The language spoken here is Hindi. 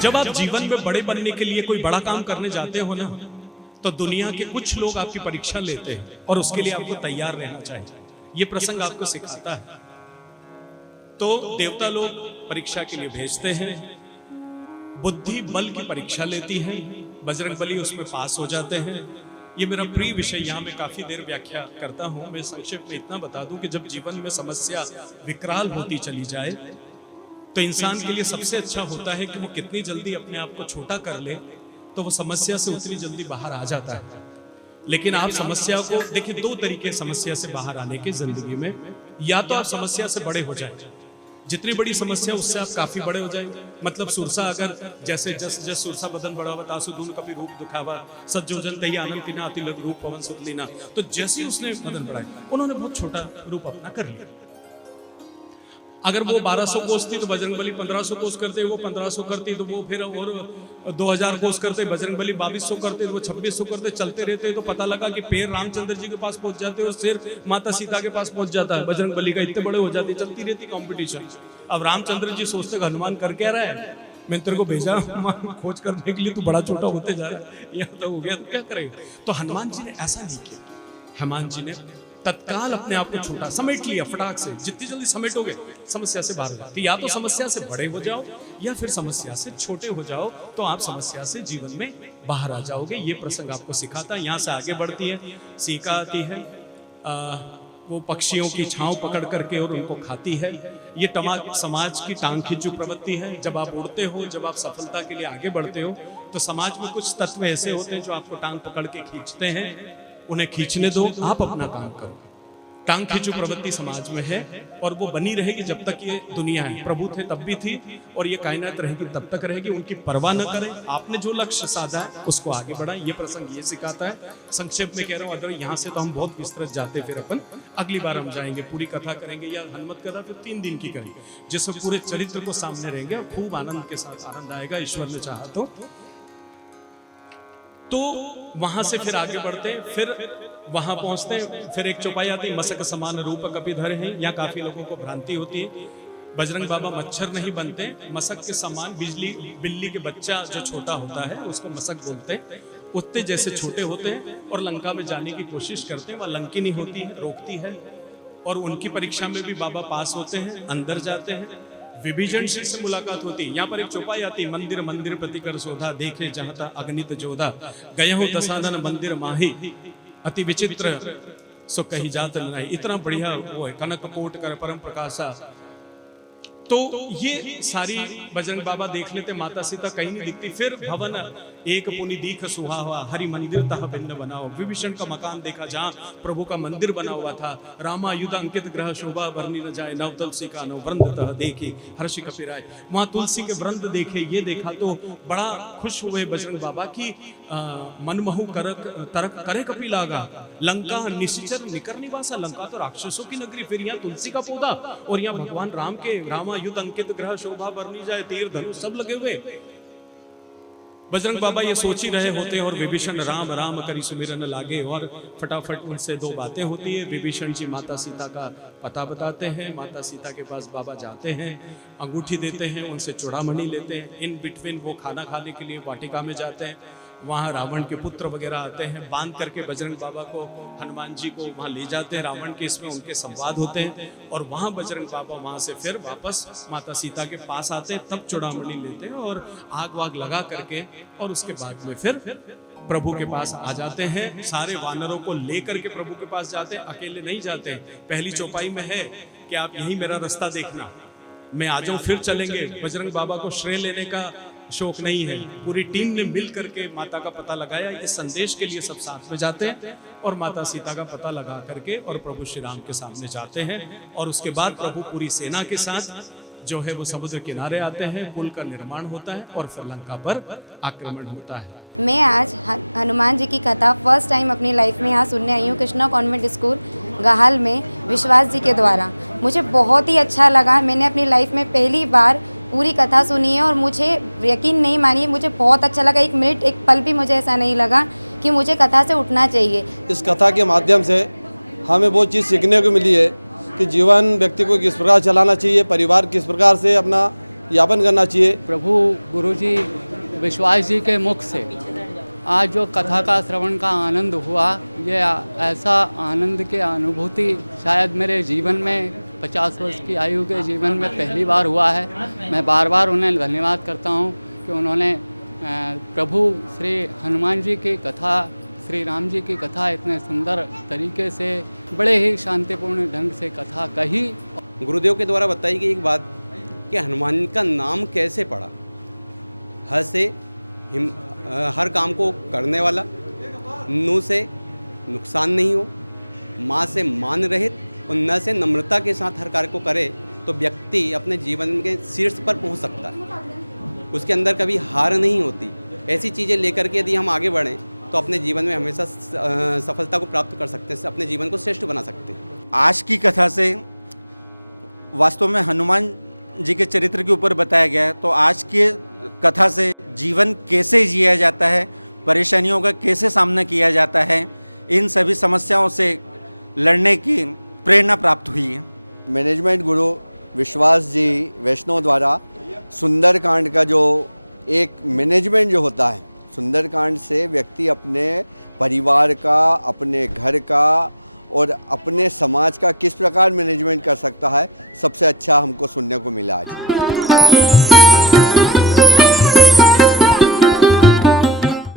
जब आप जीवन में बड़े बनने के लिए कोई बड़ा काम करने जाते हो ना, तो दुनिया के कुछ लोग आपकी परीक्षा लेते हैं और उसके लिए आपको तैयार रहना चाहिए। ये प्रसंग आपको सिखाता है। तो देवता लोग परीक्षा के लिए भेजते हैं, बुद्धि बल की परीक्षा लेती है, बजरंगबली उसमें पास हो जाते हैं। ये मेरा प्रिय विषय, यहाँ मैं काफी देर व्याख्या करता हूँ। मैं संक्षेप में इतना बता दूं कि जब जीवन में समस्या विकराल होती चली जाए तो इंसान के लिए सबसे अच्छा होता है कि वो कितनी जल्दी अपने आप को छोटा कर ले तो वो समस्या से उतनी जल्दी बाहर आ जाता है। लेकिन आप समस्या को देखिए, दो तरीके समस्या से बाहर आने के जिंदगी में। या तो आप समस्या से बड़े हो जाए, जितनी बड़ी समस्या उससे आप काफी बड़े हो जाएंगे। मतलब सुरसा अगर जैसे जस जस सुरसा बदन बढ़ावा तासु दून कपि रूप दुखावा सज्जोजन तही आनंद तिना अति लघु रूप पवन सुत लीना। तो जैसे उसने बदन बढ़ाया, उन्होंने बहुत छोटा रूप अपना कर लिया। अगर वो 1200 कोस थी तो बजरंगबली 1500 कोस करते, वो 1500 करती तो वो फिर और 2000 कोस करते, बजरंगबली 2200 करते तो वो 2600 करते। चलते रहते तो पता लगा कि पैर रामचंद्र जी के पास पहुंच जाते और सिर माता सीता के पास पहुंच जाता है बजरंगबली का। इतने बड़े हो जाते, चलती रहती कंपटीशन। अब रामचंद्र जी सोचते हनुमान कर क्या रहा है, मैं तेरे को भेजा खोज करने के लिए, तू बड़ा छोटा होते जा रहा है, यहाँ तो हो गया, तो क्या करेगा। तो हनुमान जी ने ऐसा नहीं किया। हनुमान जी ने तत्काल अपने आप को छोटा समेट लिया, फटाक से। जितनी जल्दी समेटोगे समस्या से बाहर हो जाती। या तो समस्या से बड़े हो जाओ या फिर समस्या से छोटे हो जाओ, तो आप समस्या से जीवन में बाहर आ जाओगे। ये प्रसंग आपको सिखाता है। यहाँ से आगे बढ़ती है, सीका आती है। वो पक्षियों की छांव पकड़ करके और उनको खाती है। ये समाज की टांग खींचू प्रवृत्ति है। जब आप उड़ते हो, जब आप सफलता के लिए आगे बढ़ते हो, तो समाज में कुछ तत्व ऐसे होते हैं जो आपको टांग पकड़ के खींचते हैं। उन्हें खींचने दो, आप अपना काम करो। टांग खींचू प्रवृत्ति समाज में है और वो बनी रहेगी जब तक ये दुनिया है। प्रभु थे तब भी थी और ये कायनात रहेगी तब तक रहेगी। उनकी परवाह न करें, आपने जो लक्ष्य साधा है उसको आगे बढ़ाएं। ये प्रसंग ये सिखाता है। संक्षेप में कह रहा हूँ, अगर यहाँ से तो हम बहुत विस्तृत जाते, फिर अपन अगली बार हम जाएंगे, पूरी कथा करेंगे या हनुमत कथा फिर 3 दिन की करेंगे, जिसमें पूरे चरित्र को सामने रहेंगे और खूब आनंद के साथ आनंद आएगा, ईश्वर ने चाहा तो वहां से फिर आगे बढ़ते हैं। फिर वहां पहुंचते हैं, फिर एक चौपाई आती है, मसक समान रूप कपिधर है। यहाँ काफी लोगों को भ्रांति होती है। बजरंग बाबा मच्छर नहीं बनते, मसक के समान बिल्ली के बच्चा जो छोटा होता है उसको मसक बोलते हैं। उतने जैसे छोटे होते हैं और लंका में जाने की कोशिश करते हैं। वह लंकिनी होती है, रोकती है और उनकी परीक्षा में भी बाबा पास होते हैं, अंदर जाते हैं। विभीषण जी से मुलाकात होती है। यहाँ पर एक चौपाई आती, मंदिर मंदिर प्रतिकर शोधा देखे जहाँ था अग्नित जोधा गए हो दसाधन मंदिर माही अति विचित्र सो कही जात नहीं। इतना बढ़िया वो है, कनक कोट कर परम प्रकाशा। तो ये सारी बजरंग बाबा देख लेते, माता सीता कहीं नहीं दिखती। फिर भवन एक पुनि दीख सुहावा हरि मंदिर तह भिन्न बनाओ। विभीषण का मकान देखा जहाँ प्रभु का मंदिर बना हुआ था। रामा युद्ध अंकित ग्रह शोभा बरनी न जाए, नव तुलसी का नव वृंद तह देखे हर्षि कपिराय। वहां तुलसी के वृंद देखे, ये देखा तो बड़ा खुश हुए बजरंग बाबा की मनमहु तरक करे कपि लागा। लंका निश्चर निकर निवासा, लंका तो राक्षसों की नगरी, फिर यहाँ तुलसी का पौधा और यहाँ भगवान राम के रामा युद्ध अंकित ग्रह शोभा बरनी जाए, तीर धनुष सब लगे हुए। बजरंग बाबा ये सोच ही रहे होते हैं और विभीषण राम राम करी सुमिरन लागे और फटाफट उनसे 2 बातें होती है। विभीषण जी माता सीता का पता बताते हैं, माता सीता के पास बाबा जाते हैं, अंगूठी देते हैं, उनसे चूड़ामणि लेते हैं। इन बिटवीन वो खाना खाने के लिए वाटिका में जाते हैं। वहाँ रावण के पुत्र वगैरह आते हैं, बांध करके बजरंग बाबा को, हनुमान जी को वहाँ ले जाते हैं। रावण के इसमें उनके संवाद होते हैं और वहाँ बजरंग बाबा वहाँ से फिर वापस माता सीता के पास आते हैं, तब चूड़ामणि लेते हैं और आग वाग लगा करके और उसके बाद में फिर प्रभु के पास आ जाते हैं। सारे वानरों को लेकर के प्रभु के पास जाते हैं, अकेले नहीं जाते हैं। पहली चौपाई में है कि आप यही मेरा रास्ता देखना, मैं आ जाऊं फिर चलेंगे। बजरंग बाबा को श्रेय लेने का शौक नहीं है। पूरी टीम ने मिल करके माता का पता लगाया। इस संदेश के लिए सब साथ में जाते हैं और माता सीता का पता लगा करके और प्रभु श्री राम के सामने जाते हैं। और उसके बाद प्रभु पूरी सेना के साथ जो है वो समुद्र किनारे आते हैं, पुल का निर्माण होता है और फिर लंका पर आक्रमण होता है। मैं आज हनुमान जी की कथा फर्स्ट टाइम अपनी लाइफ में यहाँ सुनने आई हूँ, कृष्णा कॉन्वेंट स्कूल गाहल में विश्वास जी के द्वारा। मुझे बहुत ही अच्छा लगा। मैंने अपनी लाइफ में पहली बार पूरी कथा सुनी है और मुझे यकीन नहीं मानिए, मुझे बहुत अच्छा लगा। 1 मिनट 1 पल भी मुझे ऐसा नहीं लगा कि मुझे कथा से उठना चाहिए। इस कथा के माध्यम से हमें बहुत चीज़ सीखने को मिली है कि जीवन व्यक्ति को किस प्रकार चलाना चाहिए, परिवार किस प्रकार से अपना यापन करना चाहिए। प्रभु गुरुजी विश्वास जी के मुख से आज जो कथा का श्रवण का आनंद हुआ, ये ऐसा आनंद की अनुभूति शायद मेरे जीवन में 50 वर्ष की आयु के जीवन में पहली बार हुआ है। मैं बार बार उन्हें धन्यवाद करता हूँ कि उन्होंने प्रभु श्री हनुमान जी की कथा, श्री राम जी की कथा इतने सुंदर तरीके से, बड़े ही शांतिपूर्ण ढंग से कथा कही। गुरुदेव के द्वारा बताई गई एक बात कि हनुमान का नाम कैसे पड़ा। ह से हर काम को करने वाला, नु से नुकसान नहीं हो, माँ से मान रहित और न से नम्रता के साथ हर कार्य को करे तो व्यक्ति अपने जीवन के शीर्ष पर पहुंच सकता है। उसके अंदर कभी हार नहीं होती। ऐसी चीज़ें लेकर के यदि हम आगे बढ़ें तो अपने जीवन में हमेशा सफलता को प्राप्त कर सकते हैं, अपने जीवन को श्रेष्ठ बना सकते हैं। आज की कथा से वास्तव में हनुमान जी के चरित्र के ऊपर बताया गया है। तो आज की कथा से जीवन कैसे जिया जाता है, परेशानियों का कैसे सामना किया जाता है, इन सभी समस्याओं से लड़ने की प्रेरणा प्राप्त हुई है। मैनेजमेंट गुरु विश्वास जी वैष्णव द्वारा सुंदरकांड का जो एक मैनेजमेंट जो होता है, सुंदरकांड से व्यक्ति अपने परिवार का, अपने घर का और अपने समाज का किस प्रकार मैनेजमेंट कर सकता है, सबसे अच्छा हमको सुनने को मिला आज।